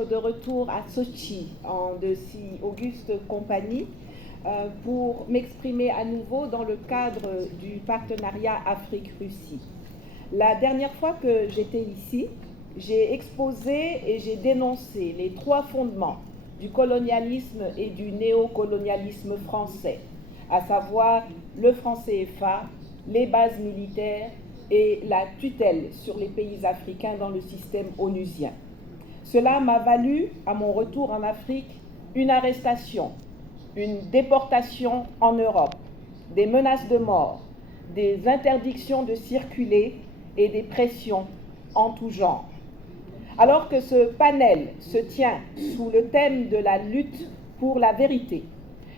être de retour à Sochi en de si auguste compagnie pour m'exprimer à nouveau dans le cadre du partenariat Afrique-Russie. La dernière fois que j'étais ici, j'ai exposé et j'ai dénoncé les trois fondements du colonialisme et du néocolonialisme français, à savoir le franc CFA, les bases militaires et la tutelle sur les pays africains dans le système onusien. Cela m'a valu, à mon retour en Afrique, une arrestation, une déportation en Europe, des menaces de mort, des interdictions de circuler et des pressions en tout genre. Alors que ce panel se tient sous le thème de la lutte pour la vérité,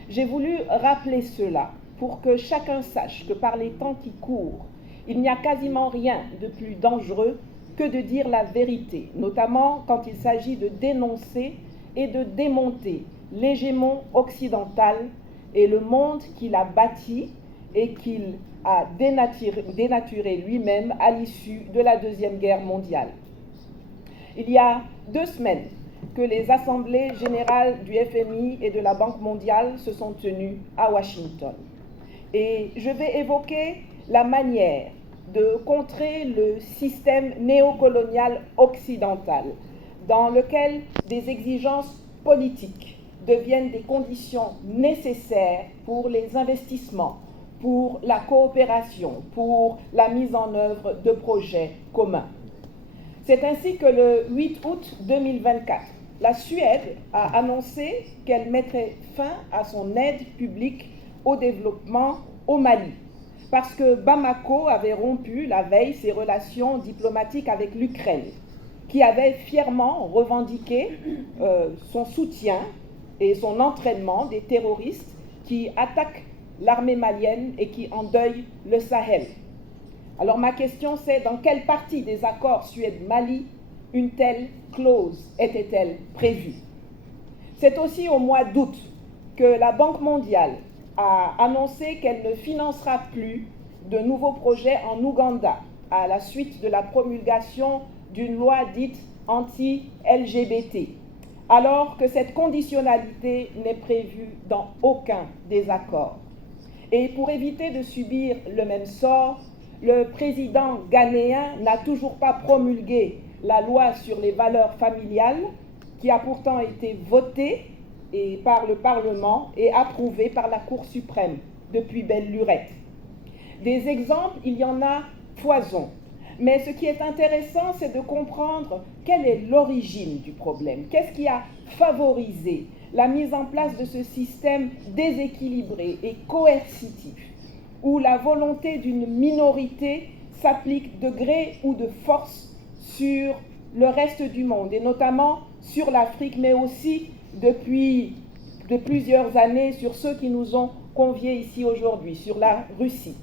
j'ai voulu rappeler cela pour que chacun sache que par les temps qui courent, il n'y a quasiment rien de plus dangereux que de dire la vérité, notamment quand il s'agit de dénoncer et de démonter l'hégémon occidental et le monde qu'il a bâti et qu'il a dénaturé lui-même à l'issue de la Deuxième Guerre mondiale. Il y a 2 semaines que les assemblées générales du FMI et de la Banque mondiale se sont tenues à Washington. Et je vais évoquer la manière de contrer le système néocolonial occidental dans lequel des exigences politiques deviennent des conditions nécessaires pour les investissements, pour la coopération, pour la mise en œuvre de projets communs. C'est ainsi que le 8 août 2024, la Suède a annoncé qu'elle mettrait fin à son aide publique au développement au Mali, parce que Bamako avait rompu la veille ses relations diplomatiques avec l'Ukraine, qui avait fièrement revendiqué son soutien et son entraînement des terroristes qui attaquent l'armée malienne et qui endeuillent le Sahel. Alors ma question c'est, dans quelle partie des accords Suède-Mali une telle clause était-elle prévue? C'est aussi au mois d'août que la Banque mondiale a annoncé qu'elle ne financera plus de nouveaux projets en Ouganda à la suite de la promulgation d'une loi dite anti-LGBT, alors que cette conditionnalité n'est prévue dans aucun des accords. Et pour éviter de subir le même sort, le président ghanéen n'a toujours pas promulgué la loi sur les valeurs familiales, qui a pourtant été votée par le Parlement et approuvée par la Cour suprême depuis belle lurette. Des exemples, il y en a foison. Mais ce qui est intéressant, c'est de comprendre quelle est l'origine du problème. Qu'est-ce qui a favorisé la mise en place de ce système déséquilibré et coercitif, où la volonté d'une minorité s'applique de gré ou de force sur le reste du monde, et notamment sur l'Afrique, mais aussi depuis plusieurs années sur ceux qui nous ont conviés ici aujourd'hui, sur la Russie.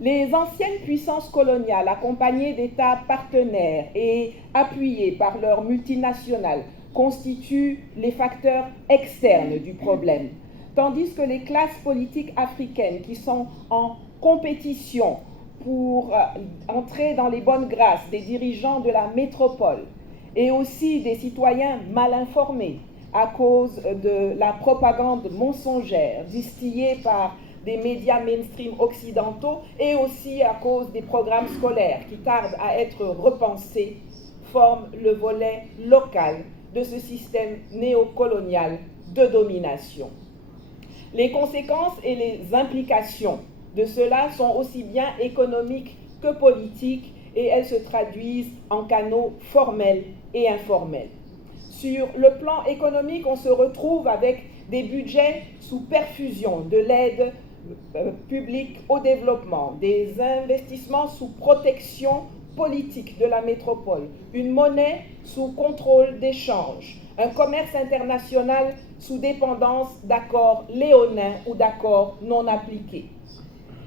Les anciennes puissances coloniales, accompagnées d'États partenaires et appuyées par leurs multinationales, constituent les facteurs externes du problème, tandis que les classes politiques africaines qui sont en compétition pour entrer dans les bonnes grâces des dirigeants de la métropole et aussi des citoyens mal informés à cause de la propagande mensongère distillée par des médias mainstream occidentaux et aussi à cause des programmes scolaires qui tardent à être repensés, forment le volet local de ce système néocolonial de domination. Les conséquences et les implications de cela sont aussi bien économiques que politiques et elles se traduisent en canaux formels et informels. Sur le plan économique, on se retrouve avec des budgets sous perfusion de l'aide publique au développement, des investissements sous protection politique de la métropole, une monnaie sous contrôle d'échange, un commerce international sous dépendance d'accords léonins ou d'accords non appliqués.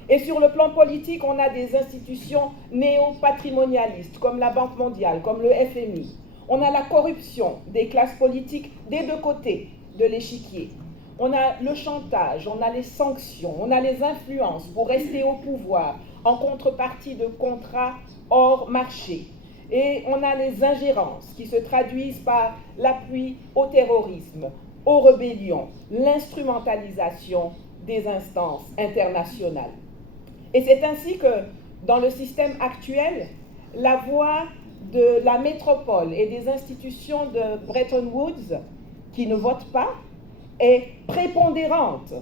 Et sur le plan politique, on a des institutions néo-patrimonialistes comme la Banque mondiale, comme le FMI. On a la corruption des classes politiques des deux côtés de l'échiquier. On a le chantage, on a les sanctions, on a les influences pour rester au pouvoir en contrepartie de contrats hors marché. Et on a les ingérences qui se traduisent par l'appui au terrorisme, aux rébellions, l'instrumentalisation des instances internationales. Et c'est ainsi que, dans le système actuel, la voix de la métropole et des institutions de Bretton Woods, qui ne votent pas, est prépondérante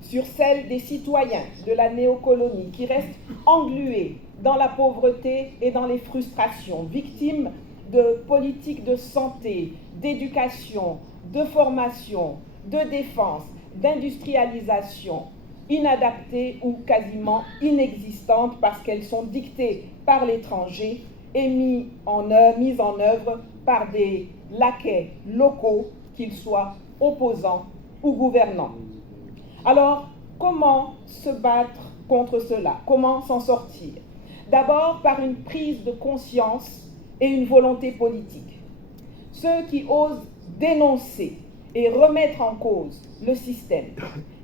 sur celle des citoyens de la néocolonie, qui restent englués dans la pauvreté et dans les frustrations, victimes de politiques de santé, d'éducation, de formation, de défense, d'industrialisation, inadaptées ou quasiment inexistantes parce qu'elles sont dictées par l'étranger et mises en œuvre par des laquais locaux, qu'ils soient opposants ou gouvernants. Alors, comment se battre contre cela? Comment s'en sortir? D'abord, par une prise de conscience et une volonté politique. Ceux qui osent dénoncer et remettre en cause le système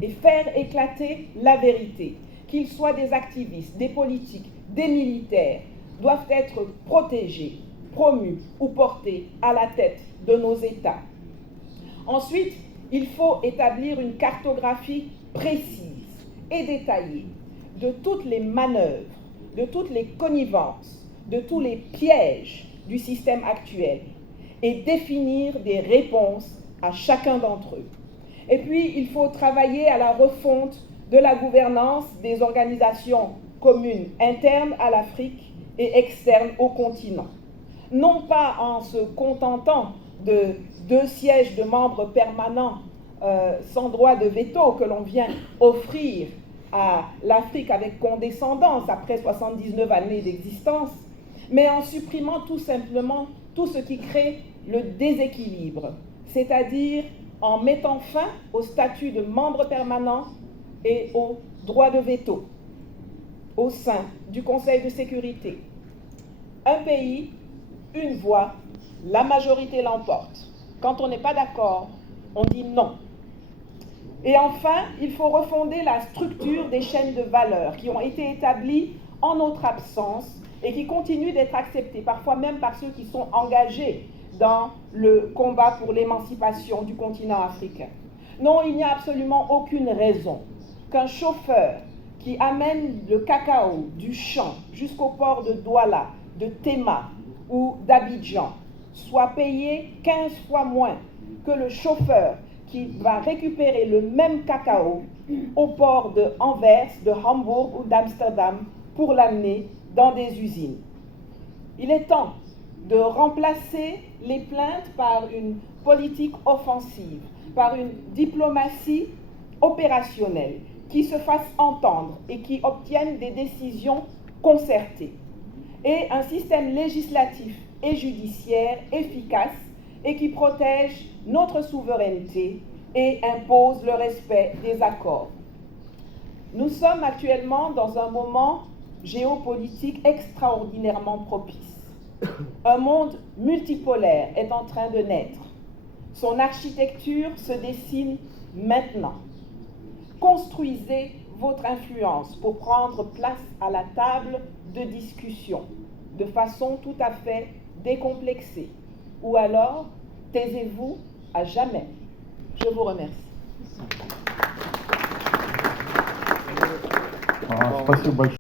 et faire éclater la vérité, qu'ils soient des activistes, des politiques, des militaires, doivent être protégés, promus ou portés à la tête de nos États. Ensuite, il faut établir une cartographie précise et détaillée de toutes les manœuvres, de toutes les connivences, de tous les pièges du système actuel et définir des réponses à chacun d'entre eux. Et puis, il faut travailler à la refonte de la gouvernance des organisations communes internes à l'Afrique et externes au continent. Non pas en se contentant de 2 sièges de membres permanents sans droit de veto que l'on vient offrir à l'Afrique avec condescendance après 79 années d'existence, mais en supprimant tout simplement tout ce qui crée le déséquilibre, c'est-à-dire en mettant fin au statut de membre permanent et au droit de veto au sein du Conseil de sécurité. Un pays, une voix, la majorité l'emporte. Quand on n'est pas d'accord, on dit non. Et enfin, il faut refonder la structure des chaînes de valeur qui ont été établies en notre absence et qui continuent d'être acceptées, parfois même par ceux qui sont engagés dans le combat pour l'émancipation du continent africain. Non, il n'y a absolument aucune raison qu'un chauffeur qui amène le cacao du champ jusqu'au port de Douala, de Tema ou d'Abidjan soit payé 15 fois moins que le chauffeur qui va récupérer le même cacao au port de Anvers, de Hambourg ou d'Amsterdam pour l'amener dans des usines. Il est temps de remplacer les plaintes par une politique offensive, par une diplomatie opérationnelle qui se fasse entendre et qui obtienne des décisions concertées, et un système législatif et judiciaire efficace et qui protège notre souveraineté et impose le respect des accords. Nous sommes actuellement dans un moment géopolitique extraordinairement propice. Un monde multipolaire est en train de naître. Son architecture se dessine maintenant. Construisez votre influence pour prendre place à la table de discussion de façon tout à fait décomplexée. Ou alors, taisez-vous à jamais. Je vous remercie. Спасибо большое.